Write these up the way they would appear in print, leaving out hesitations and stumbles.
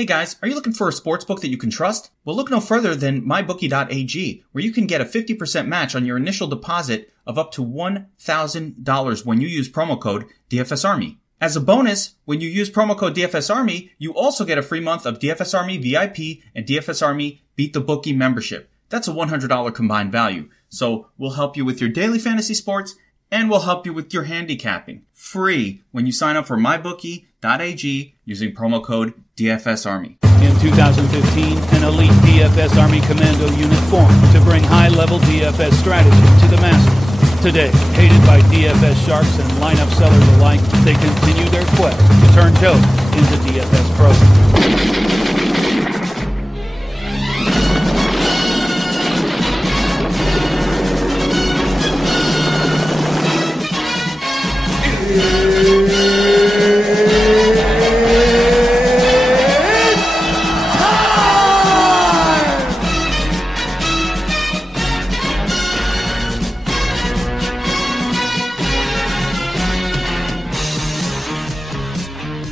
Hey guys, are you looking for a sportsbook that you can trust? Well, look no further than mybookie.ag, where you can get a 50% match on your initial deposit of up to $1,000 when you use promo code DFSArmy. As a bonus, when you use promo code DFSArmy, you also get a free month of DFS Army VIP and DFS Army Beat the Bookie membership. That's a $100 combined value. So we'll help you with your daily fantasy sports and we'll help you with your handicapping. Free when you sign up for mybookie.ag using promo code DFSArmy. In 2015, an elite DFS Army Commando unit formed to bring high-level DFS strategy to the masses. Today, hated by DFS sharks and lineup sellers alike, they continue their quest to turn Joe into DFS pros.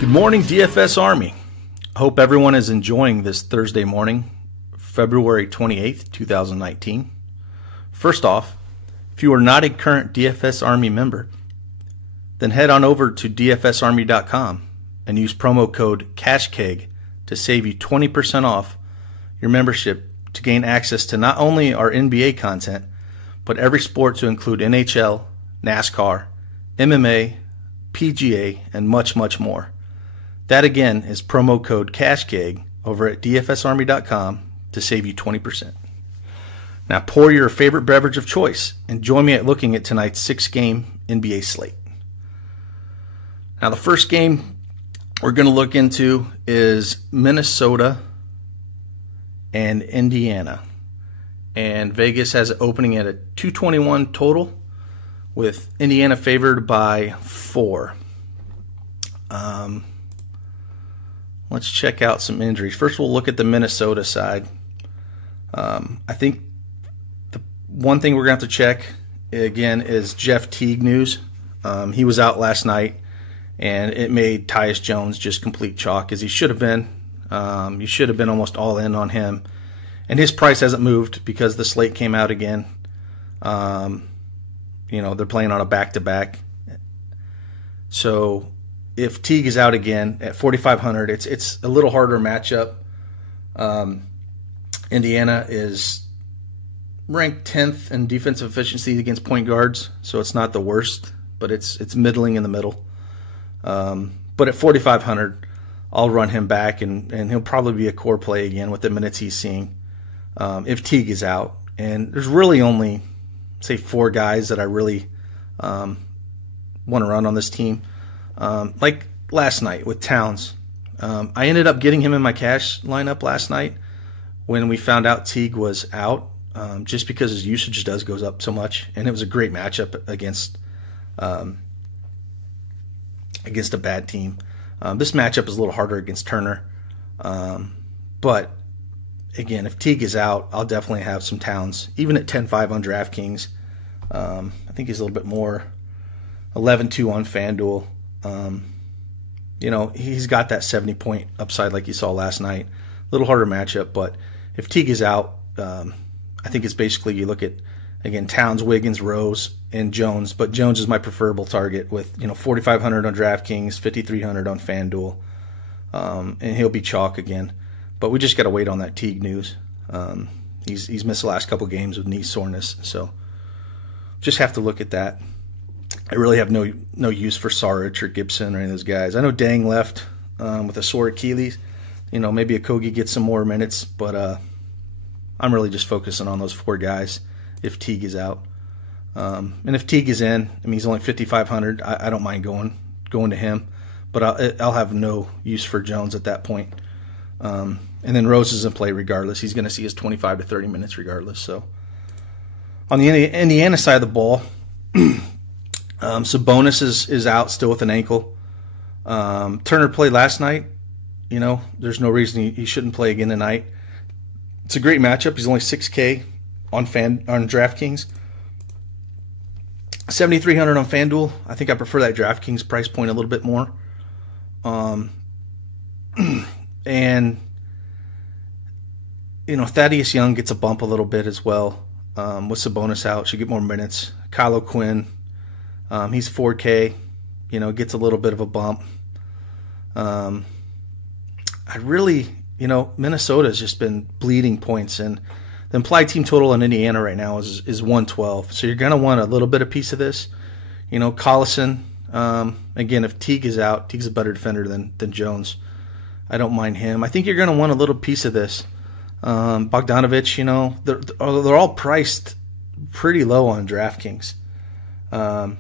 Good morning, DFS Army. Hope everyone is enjoying this Thursday morning, February 28th, 2019. First off, if you are not a current DFS Army member, then head on over to dfsarmy.com and use promo code CashKeg to save you 20% off your membership to gain access to not only our NBA content, but every sport to include NHL, NASCAR, MMA, PGA, and much, much more. That again is promo code CashKeg over at dfsarmy.com to save you 20%. Now pour your favorite beverage of choice and join me at looking at tonight's 6-game NBA slate. Now the first game we're going to look into is Minnesota and Indiana. And Vegas has it opening at a 221 total with Indiana favored by 4. Let's check out some injuries. First, we'll look at the Minnesota side. I think the one thing we're going to have to check, again, is Jeff Teague news. He was out last night, and it made Tyus Jones just complete chalk, as he should have been. You should have been almost all in on him. And his price hasn't moved because the slate came out again. They're playing on a back-to-back. So if Teague is out again at 4,500, it's a little harder matchup. Indiana is ranked 10th in defensive efficiency against point guards, so it's not the worst, but it's middling in the middle. But at 4,500, I'll run him back, and he'll probably be a core play again with the minutes he's seeing if Teague is out. And there's really only, say, 4 guys that I really want to run on this team. Like last night with Towns. I ended up getting him in my cash lineup last night when we found out Teague was out, just because his usage goes up so much, and it was a great matchup against a bad team. This matchup is a little harder against Turner, but again, if Teague is out, I'll definitely have some Towns, even at 10-5 on DraftKings. I think he's a little bit more 11-2 on Fanduel. He's got that 70-point upside like you saw last night. A little harder matchup, but if Teague is out, I think it's basically you look at, again, Towns, Wiggins, Rose, and Jones. But Jones is my preferable target with 4,500 on DraftKings, 5,300 on FanDuel, and he'll be chalk again. But we just got to wait on that Teague news. He's missed the last couple games with knee soreness, so just have to look at that. I really have no use for Saric or Gibson or any of those guys. I know Dang left with a sore Achilles. Maybe a Kogi gets some more minutes, but I'm really just focusing on those 4 guys if Teague is out. And if Teague is in, he's only 5,500. I don't mind going to him, but I'll have no use for Jones at that point. And then Rose is in play regardless. He's going to see his 25 to 30 minutes regardless. So on the Indiana side of the ball, Sabonis is out still with an ankle. Turner played last night. There's no reason he shouldn't play again tonight. It's a great matchup. He's only 6K on DraftKings. 7,300 on FanDuel. I think I prefer that DraftKings price point a little bit more. And, Thaddeus Young gets a bump a little bit as well. With Sabonis out, should get more minutes. Kyle O'Quinn, he's 4K, gets a little bit of a bump. Minnesota's just been bleeding points, and the implied team total in Indiana right now is 112. So you're going to want a little bit of piece of this. Collison, again, if Teague is out, Teague's a better defender than Jones. I don't mind him. I think you're going to want a little piece of this. Bogdanovich, they're all priced pretty low on DraftKings. And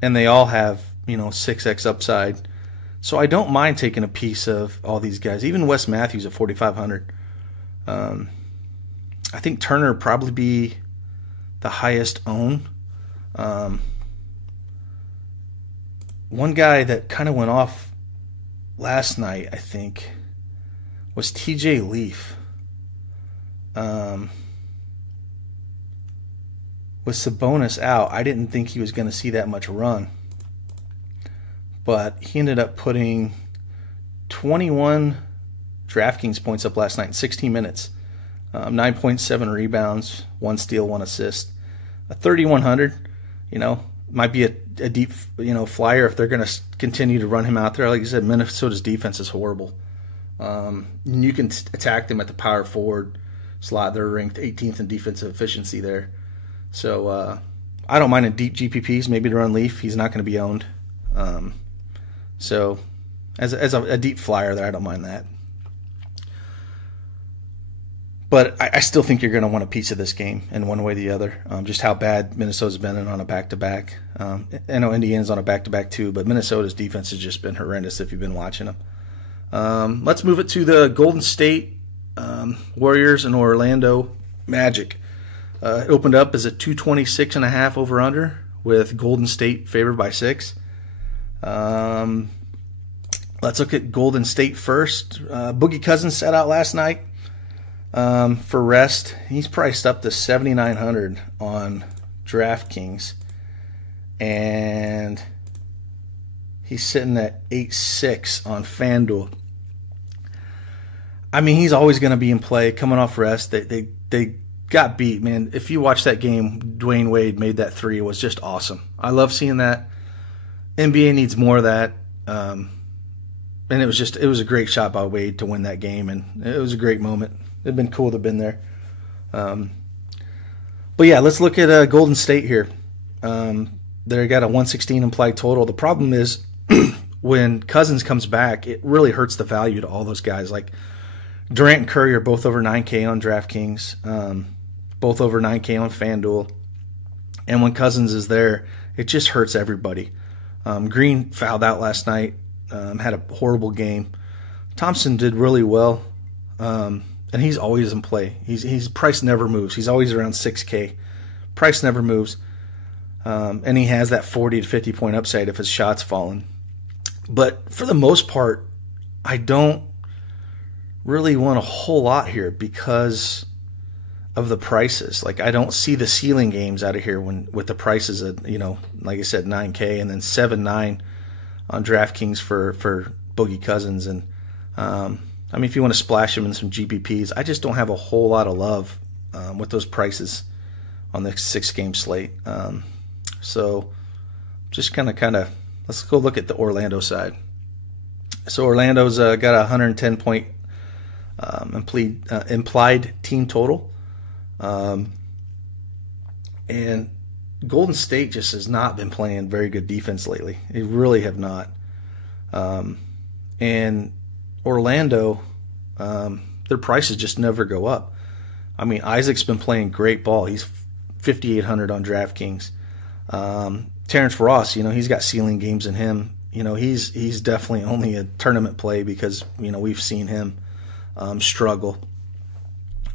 they all have, 6x upside. So I don't mind taking a piece of all these guys. Even Wes Matthews at 4,500. I think Turner would probably be the highest own. One guy that kind of went off last night, I think, was TJ Leaf. With Sabonis out, I didn't think he was going to see that much run. But he ended up putting 21 DraftKings points up last night in 16 minutes. 9.7 rebounds, 1 steal, 1 assist. A 3,100, might be a deep, flyer if they're going to continue to run him out there. Like I said, Minnesota's defense is horrible. You can attack them at the power forward slot. They're ranked 18th in defensive efficiency there. So I don't mind in deep GPPs, maybe to run Leaf. He's not going to be owned. So as a deep flyer there, I don't mind that. But I still think you're going to want a piece of this game in one way or the other. Just how bad Minnesota's been on a back-to-back. I know Indiana's on a back-to-back too, but Minnesota's defense has just been horrendous if you've been watching them. Let's move it to the Golden State Warriors and Orlando Magic. It opened up as a 226.5 over-under with Golden State favored by 6. Let's look at Golden State first. Boogie Cousins sat out last night for rest. He's priced up to 7,900 on DraftKings, and he's sitting at 8.6 on Fanduel. I mean, he's always going to be in play coming off rest. They got beat, man. If you watch that game, Dwayne Wade made that 3. It was just awesome. I love seeing that. NBA needs more of that. And it was a great shot by Wade to win that game, and it was a great moment. It'd been cool to have been there. But yeah, let's look at Golden State here. They got a 116 implied total. The problem is when Cousins comes back, it really hurts the value to all those guys. Like Durant and Curry are both over 9K on DraftKings, both over 9K on FanDuel. And when Cousins is there, it just hurts everybody. Green fouled out last night, had a horrible game. Thompson did really well, and he's always in play. His price never moves. He's always around 6K. Price never moves, and he has that 40 to 50 point upside if his shot's falling. But for the most part, I don't really want a whole lot here because of the prices. Like, I don't see the ceiling games out of here with the prices at, like I said, 9K and then 7-9 on DraftKings for Boogie Cousins. And if you want to splash him in some GPPs, I just don't have a whole lot of love with those prices on the 6-game slate. So just kind of let's go look at the Orlando side. So Orlando's got a 110 point implied team total. And Golden State just has not been playing very good defense lately. They really have not. And Orlando, their prices just never go up. I mean, Isaac's been playing great ball. He's 5,800 on DraftKings. Terrence Ross, he's got ceiling games in him. He's definitely only a tournament play because, we've seen him struggle.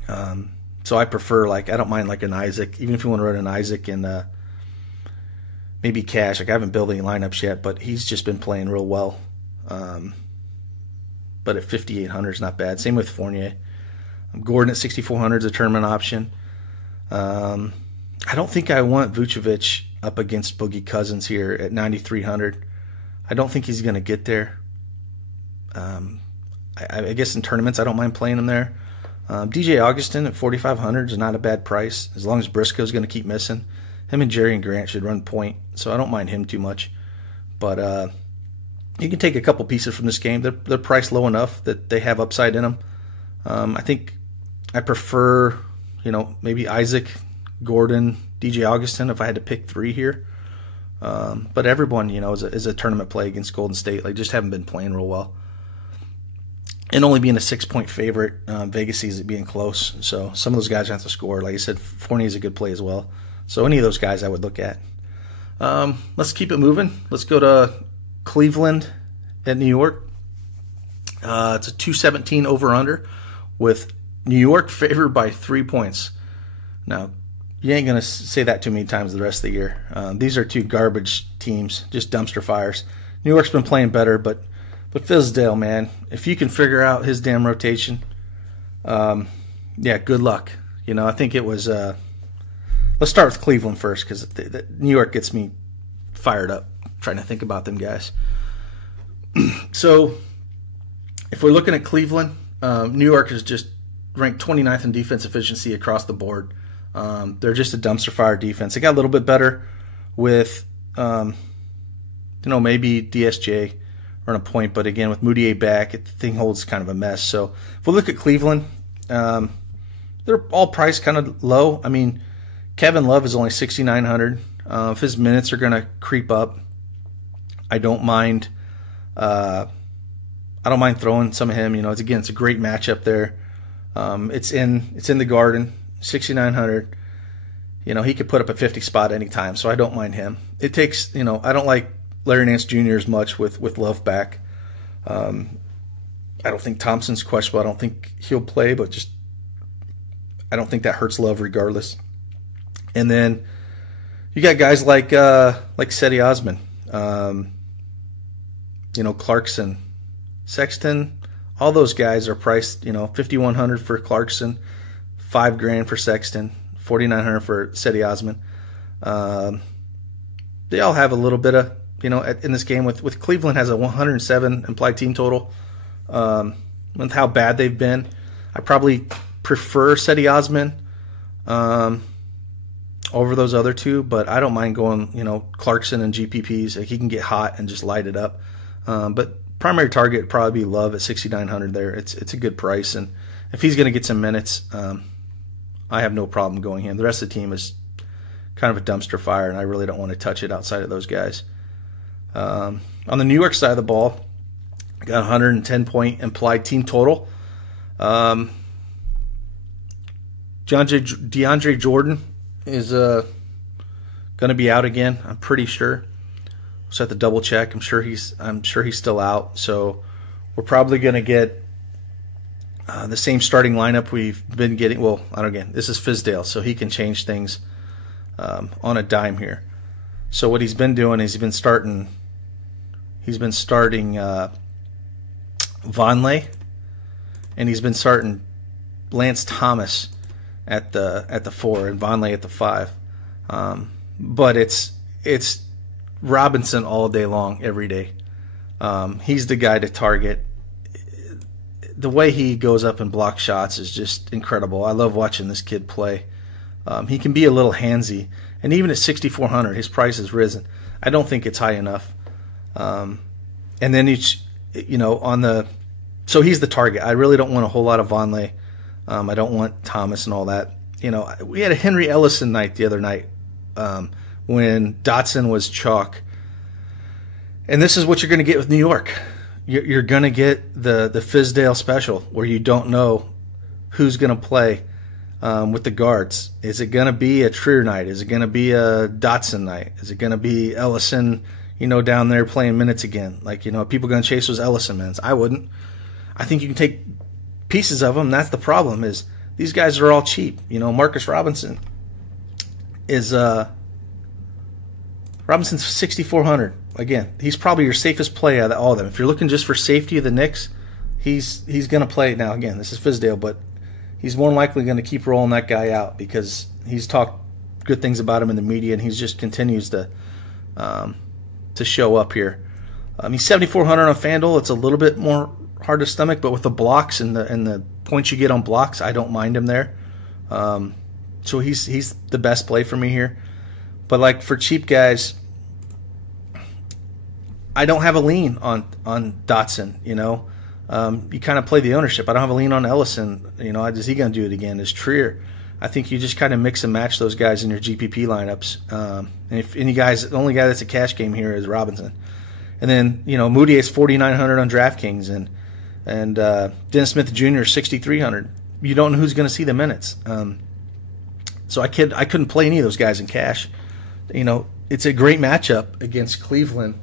So I prefer, I don't mind an Isaac, even if you want to run an Isaac and maybe cash. I haven't built any lineups yet, but he's just been playing real well. But at 5,800 is not bad. Same with Fournier. Gordon at 6,400 is a tournament option. I don't think I want Vucevic up against Boogie Cousins here at 9,300. I don't think he's going to get there. I guess in tournaments I don't mind playing him there. DJ Augustin at 4,500 is not a bad price as long as Briscoe's going to keep missing. Him and Jerry and Grant should run point, so I don't mind him too much. But you can take a couple pieces from this game. They're priced low enough that they have upside in them. I think I prefer, maybe Isaac, Gordon, DJ Augustin if I had to pick 3 here. But everyone, is a tournament play against Golden State. Like, just haven't been playing real well. And only being a 6-point favorite, Vegas sees it being close. So some of those guys have to score. Like I said, Fournier is a good play as well. So any of those guys I would look at. Let's keep it moving. Let's go to Cleveland at New York. It's a 217 over-under with New York favored by 3 points. Now, you ain't going to say that too many times the rest of the year. These are 2 garbage teams, just dumpster fires. New York's been playing better, but Fizdale, man, if you can figure out his damn rotation, good luck. I think it was let's start with Cleveland first because New York gets me fired up trying to think about them guys. So if we're looking at Cleveland, New York is just ranked 29th in defense efficiency across the board. They're just a dumpster fire defense. They got a little bit better with, maybe DSJ or a point, but again, with Moutier back, the thing holds kind of a mess. So if we look at Cleveland, they're all priced kind of low. I mean, Kevin Love is only 6,900. If his minutes are going to creep up, I don't mind. I don't mind throwing some of him. It's a great matchup there. It's in the Garden, 6,900. He could put up a 50 spot anytime, so I don't mind him. It takes, I don't like Larry Nance Jr. as much with Love back. I don't think Thompson's questionable. I don't think he'll play, but just I don't think that hurts Love regardless. And then you got guys like Cedi Osman, Clarkson, Sexton. All those guys are priced, 5,100 for Clarkson, $5,000 for Sexton, 4,900 for Cedi Osman. They all have a little bit of, in this game with Cleveland has a 107 implied team total. With how bad they've been, I probably prefer Cedi Osman over those other 2, but I don't mind going, Clarkson and GPPs. Like, he can get hot and just light it up. But primary target would probably be Love at 6,900 there. It's a good price, and if he's going to get some minutes, I have no problem going him. The rest of the team is kind of a dumpster fire, and I really don't want to touch it outside of those guys. On the New York side of the ball, I got 110-point implied team total. DeAndre Jordan is going to be out again. I'm pretty sure. So I have to double check. I'm sure he's still out. So we're probably going to get the same starting lineup we've been getting. Well, this is Fizdale, so he can change things on a dime here. So what he's been doing is he's been starting Vonleh, and he's been starting Lance Thomas at the 4 and Vonleh at the 5. But it's Robinson all day long, every day. He's the guy to target. The way he goes up and blocks shots is just incredible. I love watching this kid play. He can be a little handsy, and even at 6,400, his price has risen. I don't think it's high enough. And then so he's the target. I really don't want a whole lot of Vonleh. I don't want Thomas and all that. We had a Henry Ellison night the other night when Dotson was chalk. And this is what you're going to get with New York. You're going to get the Fizdale special where you don't know who's going to play with the guards. Is it going to be a Trier night? Is it going to be a Dotson night? Is it going to be Ellison, down there playing minutes again? Like, are people going to chase those Ellison minutes? I wouldn't. I think you can take pieces of them. That's the problem is these guys are all cheap. Marcus Robinson is Robinson's 6,400. Again, he's probably your safest play out of all of them. If you're looking just for safety of the Knicks, he's going to play. Now, again, this is Fizdale, but he's more than likely going to keep rolling that guy out because he's talked good things about him in the media, and he just continues to show up here. He's 7,400 on FanDuel. It's a little bit more hard to stomach, but with the blocks and the points you get on blocks, I don't mind him there. So he's the best play for me here. But like for cheap guys, I don't have a lean on Dotson. You know, you kind of play the ownership. I don't have a lean on Ellison. You know, is he going to do it again? Is Trier? I think you just kind of mix and match those guys in your GPP lineups. And if any guys, the only guy that's a cash game here is Robinson. And then, you know, Moody is 4,900 on DraftKings, and Dennis Smith Jr. is 6,300. You don't know who's going to see the minutes. So I couldn't play any of those guys in cash. You know, it's a great matchup against Cleveland.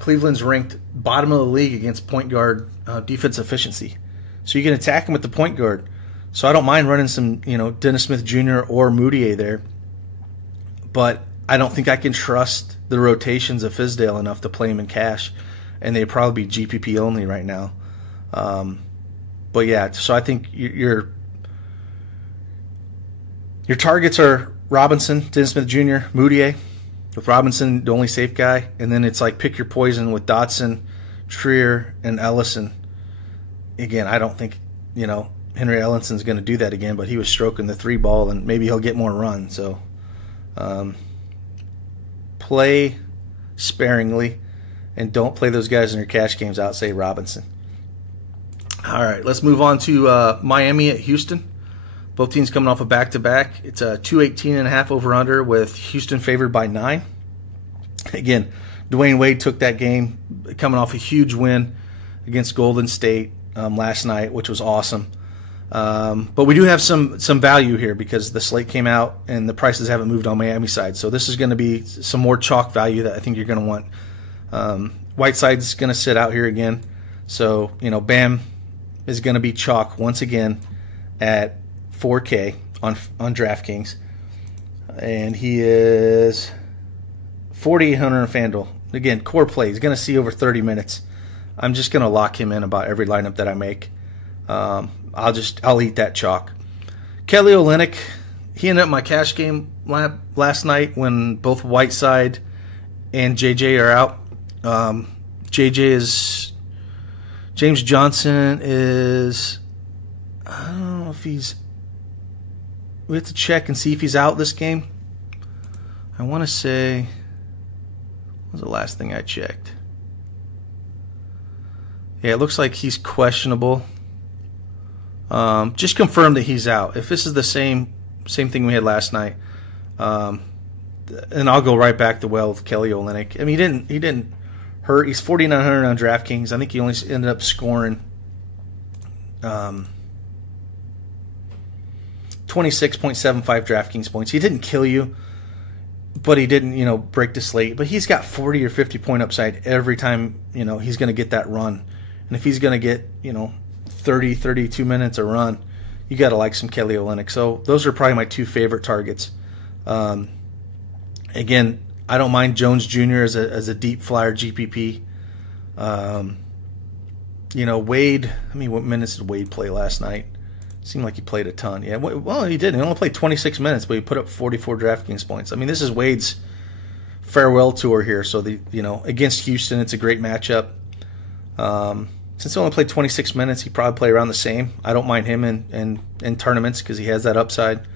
Cleveland's ranked bottom of the league against point guard defense efficiency. So you can attack him with the point guard. So I don't mind running some, you know, Dennis Smith Jr. or Moutier there. But I don't think I can trust the rotations of Fizdale enough to play him in cash. And they'd probably be GPP only right now. But yeah, so I think your targets are Robinson, Dennis Smith Jr., Moutier, with Robinson the only safe guy, and then it's like pick your poison with Dotson, Trier, and Ellison. Again, I don't think, you know, Henry Ellison's going to do that again, but he was stroking the 3 ball, and maybe he'll get more run. So play sparingly, and don't play those guys in your cash games out, say Robinson. All right, let's move on to Miami at Houston. Both teams coming off a back-to-back. It's a 218.5 over-under with Houston favored by 9. Again, Dwayne Wade took that game coming off a huge win against Golden State last night, which was awesome. But we do have some value here because the slate came out and the prices haven't moved on Miami's side. So this is going to be some more chalk value that I think you're going to want. Whiteside's going to sit out here again. So, you know, Bam is going to be chalk once again at 4K on DraftKings, and he is 4,800 on Fanduel. Again, core play. He's going to see over 30 minutes. I'm just going to lock him in about every lineup that I make. I'll eat that chalk. Kelly Olynyk, he ended up my cash game last night when both Whiteside and JJ are out. JJ is James Johnson is, I don't know if he's. We have to check and see if he's out this game. I want to say, what was the last thing I checked? Yeah, it looks like he's questionable. Just confirm that he's out. If this is the same thing we had last night, and I'll go right back to with Kelly Olynyk. I mean, he didn't hurt. He's 4,900 on DraftKings. I think he only ended up scoring 26.75 DraftKings points. He didn't kill you, but he didn't, you know, break the slate. But he's got 40 or 50 point upside every time, you know, he's going to get that run. And if he's going to get, you know, 30, 32 minutes a run, you got to like some Kelly Olynyk. So those are probably my 2 favorite targets. Again, I don't mind Jones Jr. as a deep flyer GPP. You know, Wade, I mean, what minutes did Wade play last night? Seemed like he played a ton. Yeah, well, he didn't. He only played 26 minutes, but he put up 44 DraftKings points. I mean, this is Wade's farewell tour here. So, against Houston, it's a great matchup. Since he only played 26 minutes, he probably play around the same. I don't mind him in tournaments because he has that upside.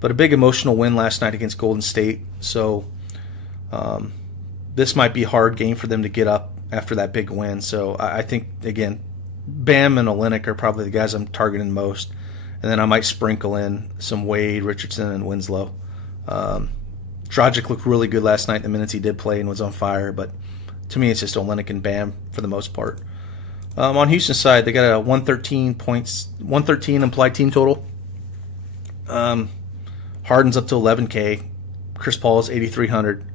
But a big emotional win last night against Golden State. So, this might be a hard game for them to get up after that big win. So, I think, again, Bam and Olynyk are probably the guys I'm targeting most. And then I might sprinkle in some Wade, Richardson, and Winslow. Dragic looked really good last night, the minutes he did play, and was on fire. But to me, it's just Olynyk and Bam for the most part. On Houston's side, they got a 113 implied team total. Harden's up to 11K. Chris Paul is 8,300.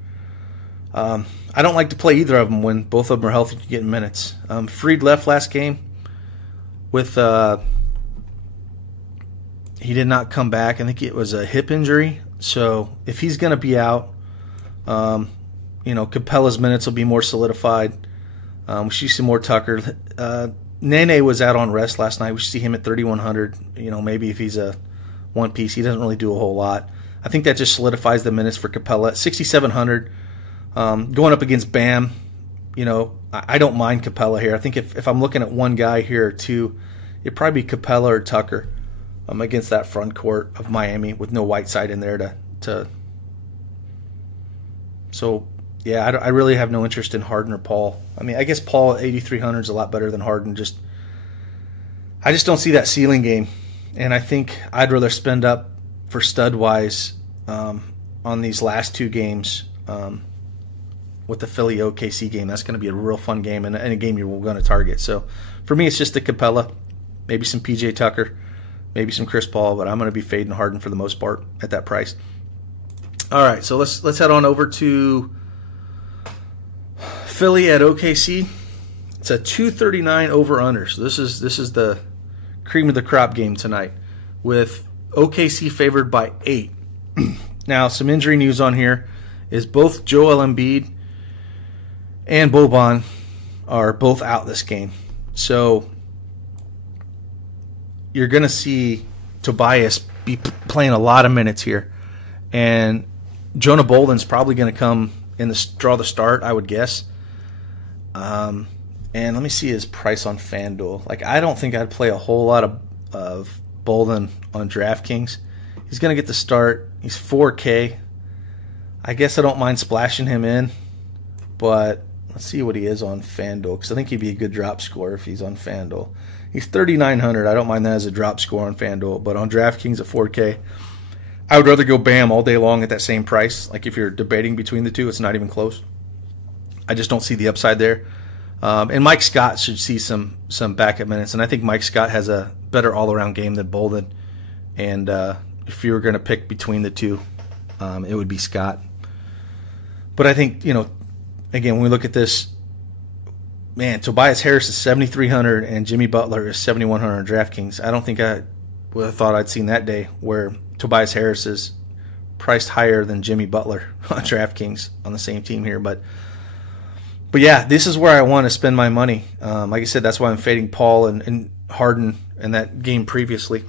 I don't like to play either of them when both of them are healthy to get minutes. Freed left last game with he did not come back. I think it was a hip injury. So if he's going to be out, Capella's minutes will be more solidified. We should see some more Tucker. Nene was out on rest last night. We should see him at 3,100. Maybe if he's a one piece, he doesn't really do a whole lot. I think that just solidifies the minutes for Capella at 6,700. Going up against Bam, I don't mind Capella here. I think if I'm looking at one guy here or two, it'd probably be Capella or Tucker against that front court of Miami with no Whiteside in there to. So, yeah, I really have no interest in Harden or Paul. I mean, I guess Paul at 8,300 is a lot better than Harden. I just don't see that ceiling game, and I think I'd rather spend up for stud-wise on these last two games with the Philly OKC game. That's going to be a real fun game and a game you're going to target. So for me, it's just the Capella, maybe some PJ Tucker, maybe some Chris Paul, but I'm going to be fading Harden for the most part at that price. All right, so let's head on over to Philly at OKC. It's a 239 over/under. So this is the cream of the crop game tonight, with OKC favored by 8. Now, some injury news on here is both Joel Embiid and Boban are both out this game. So you're going to see Tobias be playing a lot of minutes here. And Jonah Bolden's probably going to come in draw the start, I would guess. And let me see his price on Fanduel. I don't think I'd play a whole lot of Bolden on DraftKings. He's going to get the start. He's 4K. I guess I don't mind splashing him in, but let's see what he is on Fanduel, because I think he'd be a good drop score if he's on Fanduel. He's 3,900. I don't mind that as a drop score on Fanduel, but on DraftKings at 4K, I would rather go Bam all day long at that same price. If you're debating between the two, it's not even close. I just don't see the upside there. And Mike Scott should see some backup minutes, and I think Mike Scott has a better all-around game than Bolden. And if you were going to pick between the two, it would be Scott. But I think, again, when we look at this, man, Tobias Harris is 7,300 and Jimmy Butler is 7,100 on DraftKings. I don't think I would have thought I'd seen that day where Tobias Harris is priced higher than Jimmy Butler on DraftKings on the same team here. But yeah, this is where I want to spend my money. Like I said, that's why I'm fading Paul and Harden in that game previously.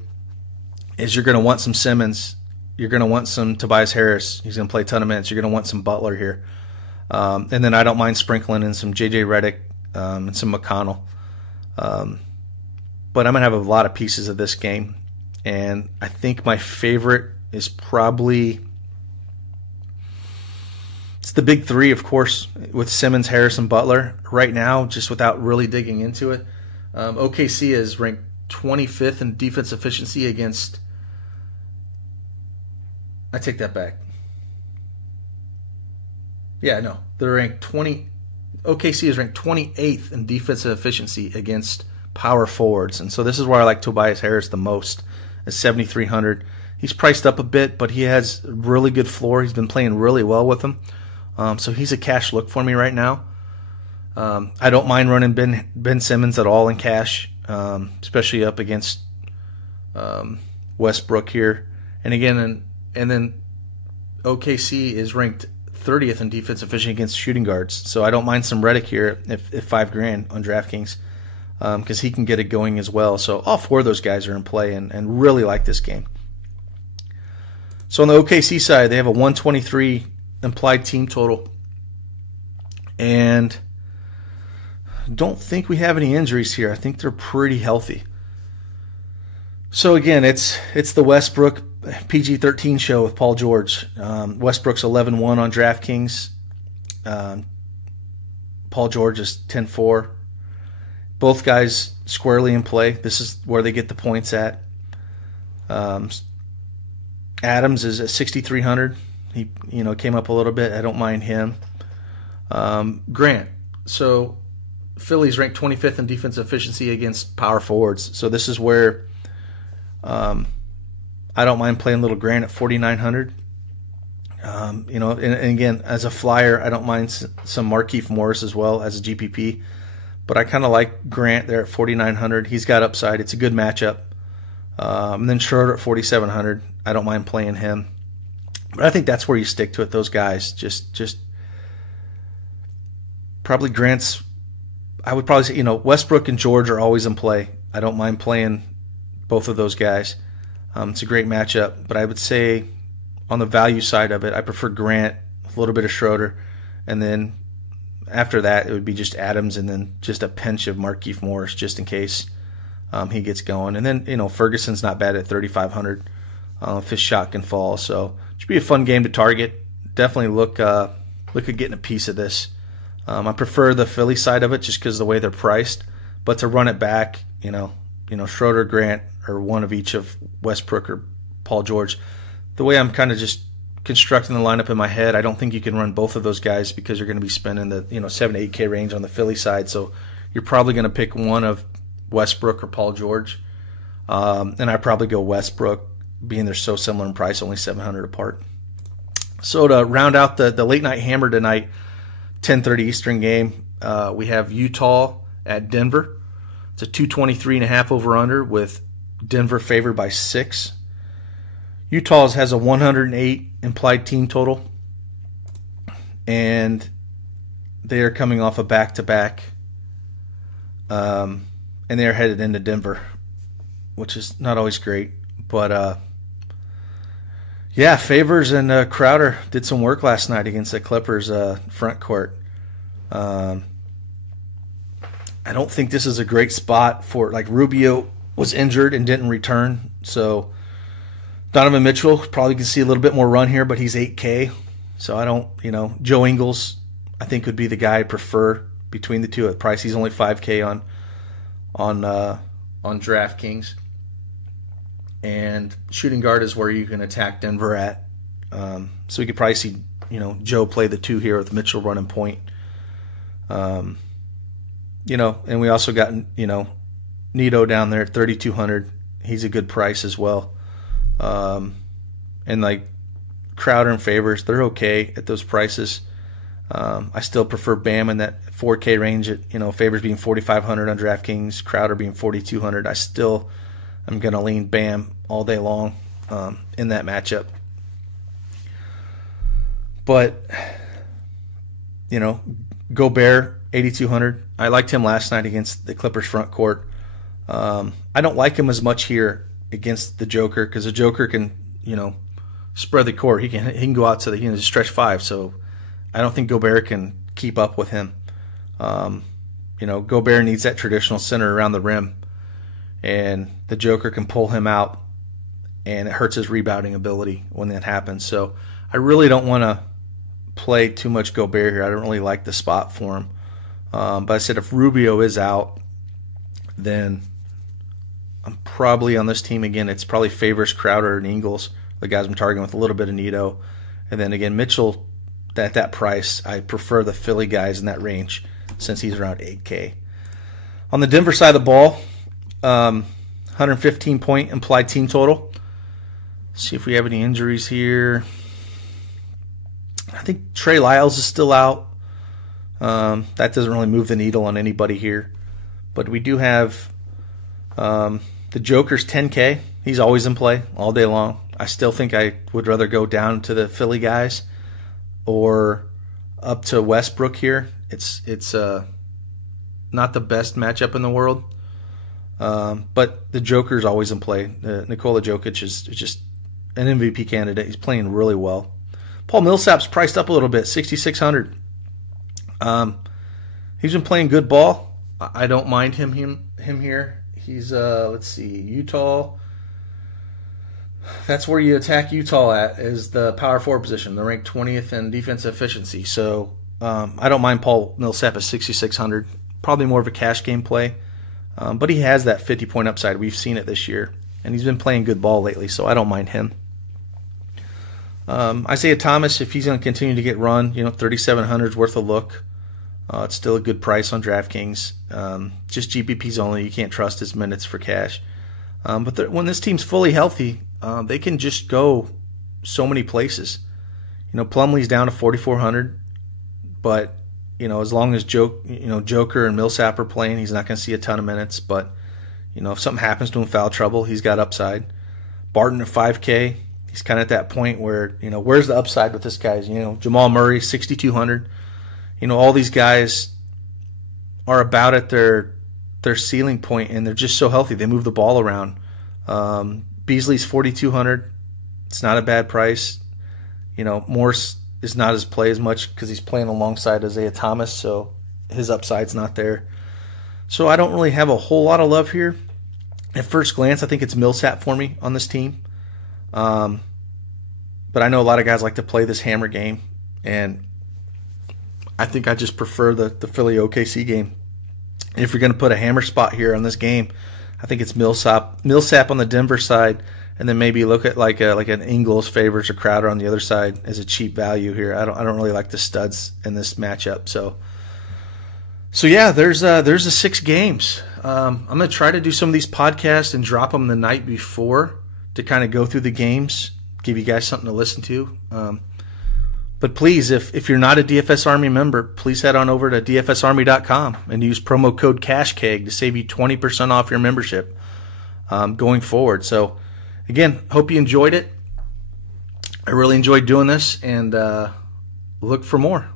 Is you're going to want some Simmons. You're going to want some Tobias Harris. He's going to play a ton of minutes. You're going to want some Butler here. And then I don't mind sprinkling in some J.J. Redick and some McConnell. But I'm going to have a lot of pieces of this game. And I think my favorite is probably... It's the big three, of course, with Simmons, Harris, and Butler. Right now, just without really digging into it, OKC is ranked 25th in defense efficiency against... I take that back. Yeah, no. They're ranked 20... OKC is ranked 28th in defensive efficiency against power forwards. And so this is where I like Tobias Harris the most, at 7,300. He's priced up a bit, but he has a really good floor. He's been playing really well with them. So he's a cash look for me right now. I don't mind running Ben Simmons at all in cash, especially up against Westbrook here. And again, and then OKC is ranked 30th in defense efficiency against shooting guards. So I don't mind some Redick here if $5,000 on DraftKings, because he can get it going as well. So all four of those guys are in play and really like this game. So on the OKC side, they have a 123 implied team total, and don't think we have any injuries here. I think they're pretty healthy. So again, it's the Westbrook PG-13 show with Paul George. Westbrook's 11-1 on DraftKings. Paul George is 10-4. Both guys squarely in play. This is where they get the points at. Adams is at 6,300. He came up a little bit. I don't mind him. Grant. So Philly's ranked 25th in defensive efficiency against power forwards. So this is where I don't mind playing little Grant at 4,900. And again, as a flyer, I don't mind some Markieff Morris as well as a GPP. But I kind of like Grant there at 4,900. He's got upside. It's a good matchup. And then Schroeder at 4,700. I don't mind playing him. But I think that's where you stick to it, those guys. Just probably Grant's, I would probably say, Westbrook and George are always in play. I don't mind playing both of those guys. It's a great matchup. But I would say on the value side of it, I prefer Grant, a little bit of Schroeder, and then After that, it would be just Adams and then just a pinch of Markieff Morris just in case he gets going. And then, Ferguson's not bad at 3,500 if his shot can fall. So it should be a fun game to target. Definitely look at getting a piece of this. I prefer the Philly side of it just because of the way they're priced. But to run it back, Schroeder, Grant, or one of each of Westbrook or Paul George, the way I'm kind of just constructing the lineup in my head, I don't think you can run both of those guys because you're going to be spending the 7 to 8K range on the Philly side. So you're probably going to pick one of Westbrook or Paul George. And I probably go Westbrook, being they're so similar in price, only 700 apart. So to round out the late night hammer tonight, 10:30 Eastern game, we have Utah at Denver. It's a 223.5 over under with Denver favored by 6. Utah's has a 108 implied team total, and they are coming off a back-to-back, and they're headed into Denver, which is not always great. But, Favors and Crowder did some work last night against the Clippers front court. I don't think this is a great spot for, Rubio was injured and didn't return, so Donovan Mitchell probably can see a little bit more run here, but he's 8K. So I don't, Joe Ingles, I think, would be the guy I prefer between the two at price. He's only 5K on DraftKings. And shooting guard is where you can attack Denver at. So we could probably see, Joe play the 2 here with Mitchell running point. And we also got, Nito down there at 3,200. He's a good price as well. And Crowder and Favors, they're okay at those prices. I still prefer Bam in that 4K range at, Favors being 4,500 on DraftKings, Crowder being 4,200. I'm going to lean Bam all day long in that matchup. But, Gobert, 8,200. I liked him last night against the Clippers front court. I don't like him as much here against the Joker because the Joker can, spread the court. He can go out to the stretch 5. So I don't think Gobert can keep up with him. Gobert needs that traditional center around the rim, and the Joker can pull him out, and it hurts his rebounding ability when that happens. So I really don't want to play too much Gobert here. I don't really like the spot for him. But I said if Rubio is out, then I'm probably on this team again. It's probably Favors, Crowder, and Ingles, the guys I'm targeting with a little bit of Nito. And then again, Mitchell, at that price, I prefer the Philly guys in that range since he's around 8K. On the Denver side of the ball, 115-point implied team total. Let's see if we have any injuries here. I think Trey Lyles is still out. That doesn't really move the needle on anybody here. But we do have the Joker's 10K. He's always in play all day long. I still think I would rather go down to the Philly guys or up to Westbrook here. It's not the best matchup in the world. But the Joker's always in play. Nikola Jokic is just an MVP candidate. He's playing really well. Paul Millsap's priced up a little bit, 6,600. He's been playing good ball. I don't mind him here. He's let's see, Utah. That's where you attack Utah at, is the power forward position. They're ranked 20th in defensive efficiency. So I don't mind Paul Millsap at 6,600. Probably more of a cash game play. But he has that 50-point upside. We've seen it this year. And he's been playing good ball lately, so I don't mind him. Isaiah Thomas, if he's going to continue to get run, 3,700 is worth a look. It's still a good price on DraftKings. Just GPPs only. You can't trust his minutes for cash. But when this team's fully healthy, they can just go so many places. Plumlee's down to 4,400, but as long as Joker and Millsap are playing, he's not going to see a ton of minutes. But if something happens to him, foul trouble, he's got upside. Barton at 5K, he's kind of at that point where where's the upside with this guy? Jamal Murray 6,200. All these guys are about at their ceiling point, and they're just so healthy. They move the ball around. Beasley's 4,200. It's not a bad price. Morse is not as play as much because he's playing alongside Isaiah Thomas, so his upside's not there. So I don't really have a whole lot of love here. At first glance, I think it's Millsap for me on this team. But I know a lot of guys like to play this hammer game, and I think I just prefer the Philly OKC game. And if you're going to put a hammer spot here on this game, I think it's Millsap on the Denver side, and then maybe look at like an Ingles favors or Crowder on the other side as a cheap value here. I don't really like the studs in this matchup. So yeah, there's the 6 games. I'm going to try to do some of these podcasts and drop them the night before to kind of go through the games, give you guys something to listen to. But please, if you're not a DFS Army member, please head on over to dfsarmy.com and use promo code CashKeg to save you 20% off your membership going forward. So, again, hope you enjoyed it. I really enjoyed doing this, and look for more.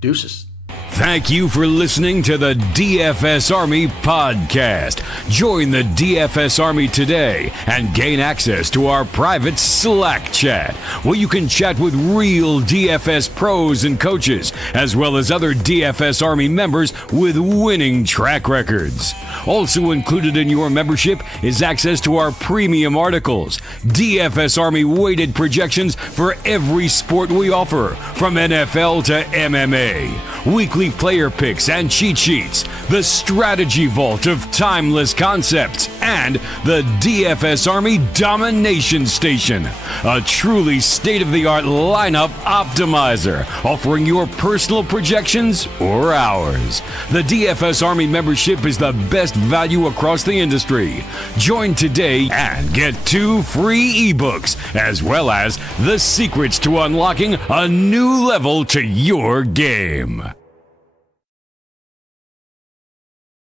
Deuces. Thank you for listening to the DFS Army podcast. Join the DFS Army today and gain access to our private Slack chat, where you can chat with real DFS pros and coaches, as well as other DFS Army members with winning track records. Also included in your membership is access to our premium articles, DFS Army weighted projections for every sport we offer, from NFL to MMA, weekly player picks and cheat sheets, the strategy vault of timeless concepts, and the DFS Army Domination Station, a truly state-of-the-art lineup optimizer, offering your personal projections or ours. The DFS Army membership is the best value across the industry. Join today and get 2 free ebooks, as well as the secrets to unlocking a new level to your game.